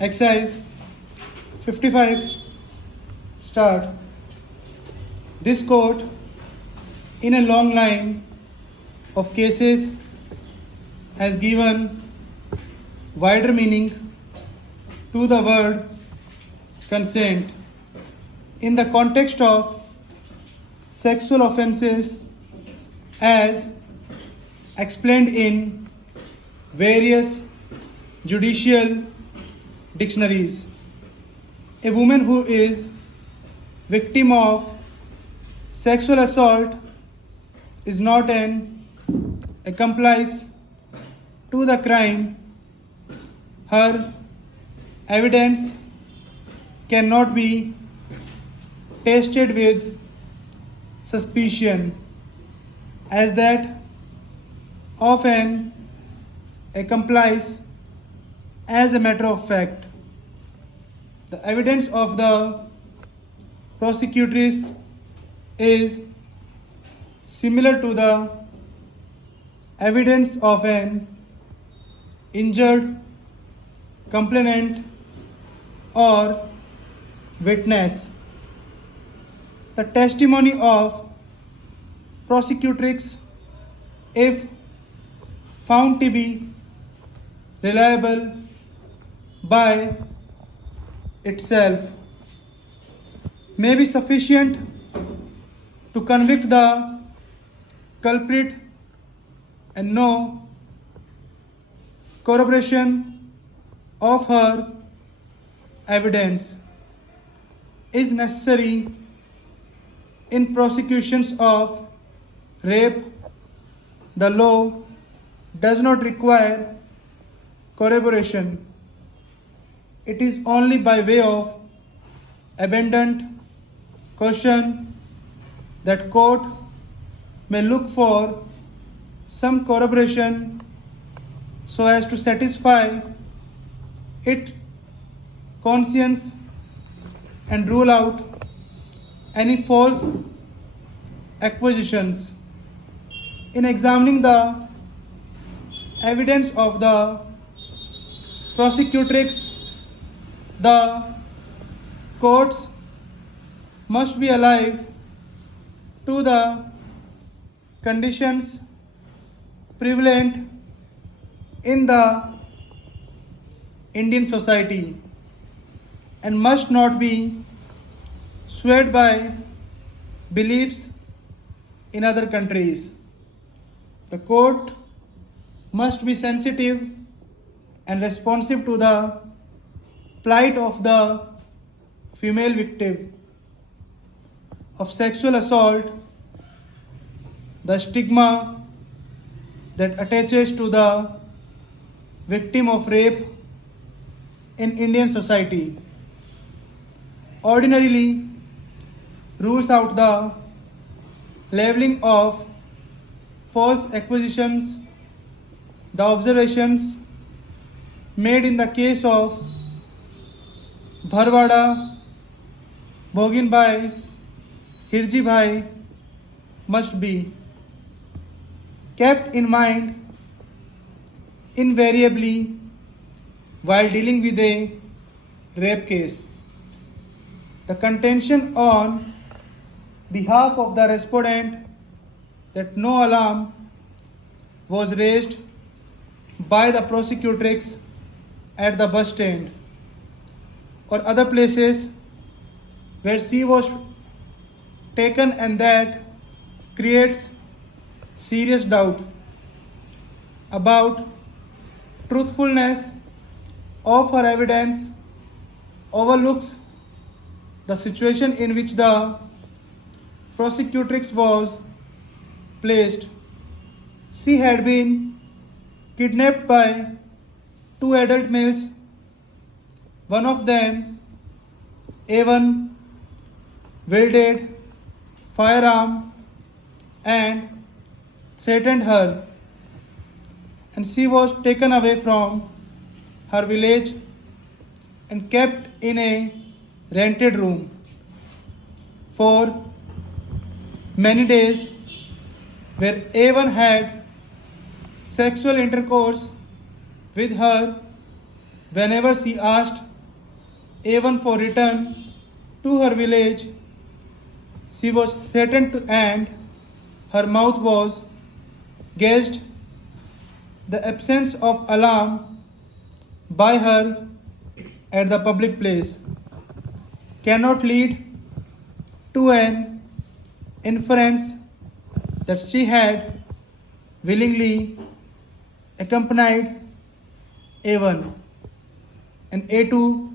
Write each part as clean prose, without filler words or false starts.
Exercise 55. Start. This court, in a long line of cases, has given wider meaning to the word consent in the context of sexual offences as explained in various judicial dictionaries. A woman who is victim of sexual assault is not an accomplice to the crime. Her evidence cannot be tested with suspicion as that of an accomplice. As a matter of fact, the evidence of the prosecutrix is similar to the evidence of an injured complainant or witness. The testimony of prosecutrix, if found to be reliable by itself, may be sufficient to convict the culprit, and no corroboration of her evidence is necessary in prosecutions of rape. The law does not require corroboration. It is only by way of abundant caution that court may look for some corroboration so as to satisfy its conscience and rule out any false accusations. In examining the evidence of the prosecutrix, the courts must be alive to the conditions prevalent in the Indian society and must not be swayed by beliefs in other countries. The court must be sensitive and responsive to the plight of the female victim of sexual assault, the stigma that attaches to the victim of rape in Indian society, ordinarily rules out the leveling of false accusations. The observations made in the case of Bharwada, Bhoginbhai, Hirjibhai must be kept in mind invariably while dealing with a rape case. The contention on behalf of the respondent that no alarm was raised by the prosecutrix at the bus stand or other places where she was taken, and that creates serious doubt about truthfulness of her evidence, overlooks the situation in which the prosecutrix was placed. She had been kidnapped by two adult males. One of them, A1, wielded firearm and threatened her, and she was taken away from her village and kept in a rented room for many days, where A1 had sexual intercourse with her Whenever she asked A1 for return to her village, she was threatened and her mouth was gauged. The absence of alarm by her at the public place cannot lead to an inference that she had willingly accompanied A1 and A2.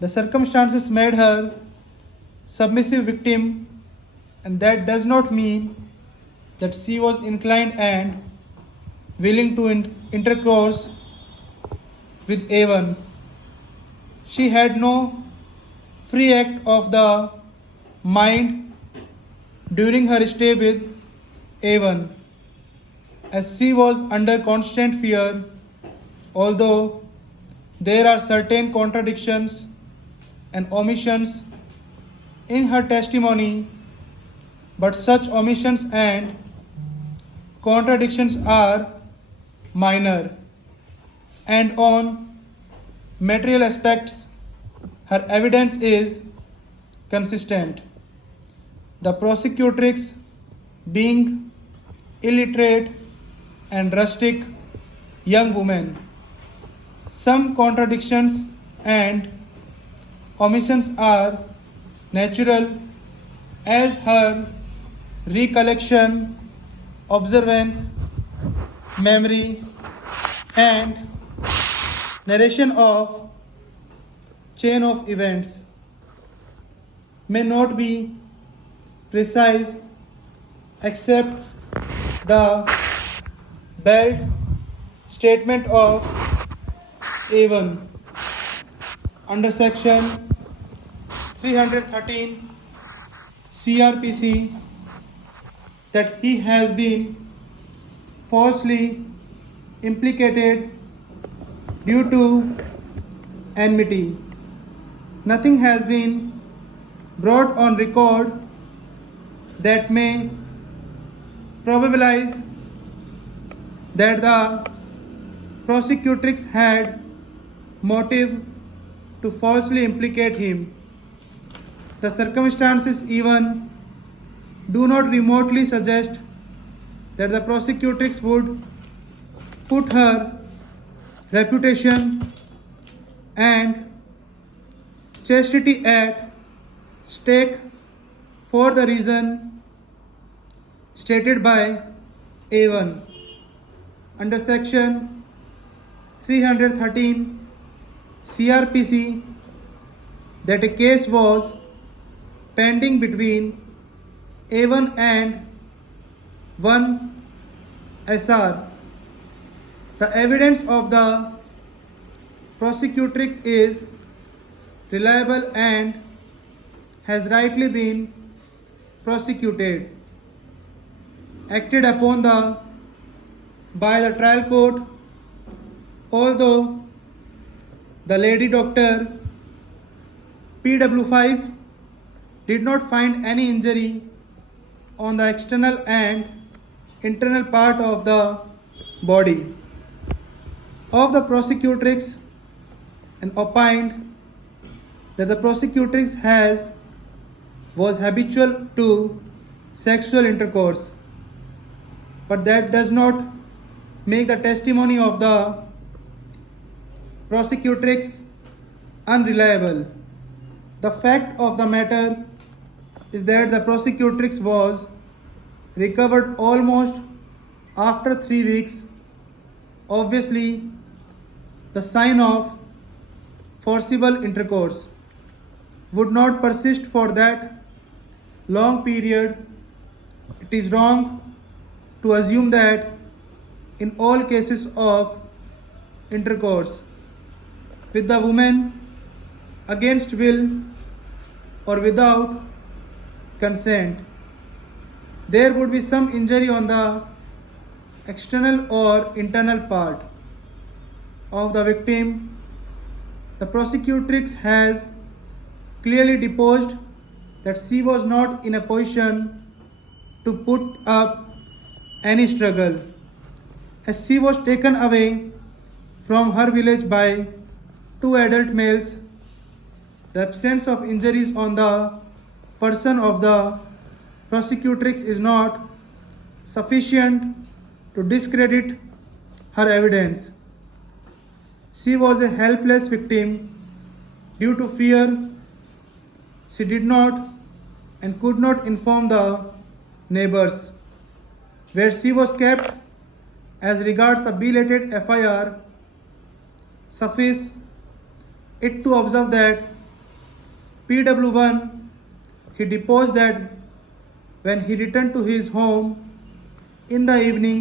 The circumstances made her submissive victim, and that does not mean that she was inclined and willing to intercourse with A1. She had no free act of the mind during her stay with A1, as she was under constant fear, although there are certain contradictions and omissions in her testimony, but such omissions and contradictions are minor, and on material aspects, her evidence is consistent. The prosecutrix, being illiterate and rustic young woman, some contradictions and omissions are natural, as her recollection, observance, memory, and narration of chain of events may not be precise except the belt statement of A1 under section 313 CRPC that he has been falsely implicated due to enmity. Nothing has been brought on record that may probabilize that the prosecutrix had motive to falsely implicate him. The circumstances even do not remotely suggest that the prosecutrix would put her reputation and chastity at stake for the reason stated by A1 under section 313 CRPC that a case was pending between A1 and 1 SR. The evidence of the prosecutrix is reliable and has rightly been prosecuted, acted upon by the trial court, although the lady doctor PW5 did not find any injury on the external and internal part of the body of the prosecutrix and opined that the prosecutrix was habitual to sexual intercourse, but that does not make the testimony of the prosecutrix unreliable. The fact of the matter is that the prosecutrix was recovered almost after 3 weeks. Obviously, the sign of forcible intercourse would not persist for that long period. It is wrong to assume that in all cases of intercourse with the woman against will or without consent, there would be some injury on the external or internal part of the victim. The prosecutrix has clearly deposed that she was not in a position to put up any struggle, as she was taken away from her village by two adult males. The absence of injuries on the person of the prosecutrix is not sufficient to discredit her evidence. She was a helpless victim due to fear. She did not and could not inform the neighbors where she was kept. As regards a belated FIR, suffice it to observe that PW1 he deposed that when he returned to his home in the evening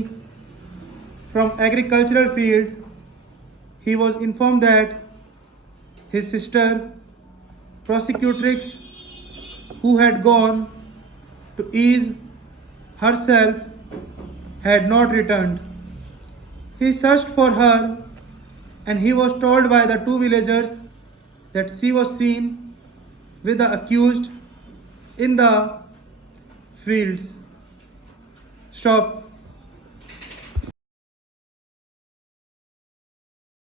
from agricultural field, he was informed that his sister prosecutrix, who had gone to ease herself, had not returned. He searched for her and he was told by the two villagers that she was seen with the accused in the fields. Stop.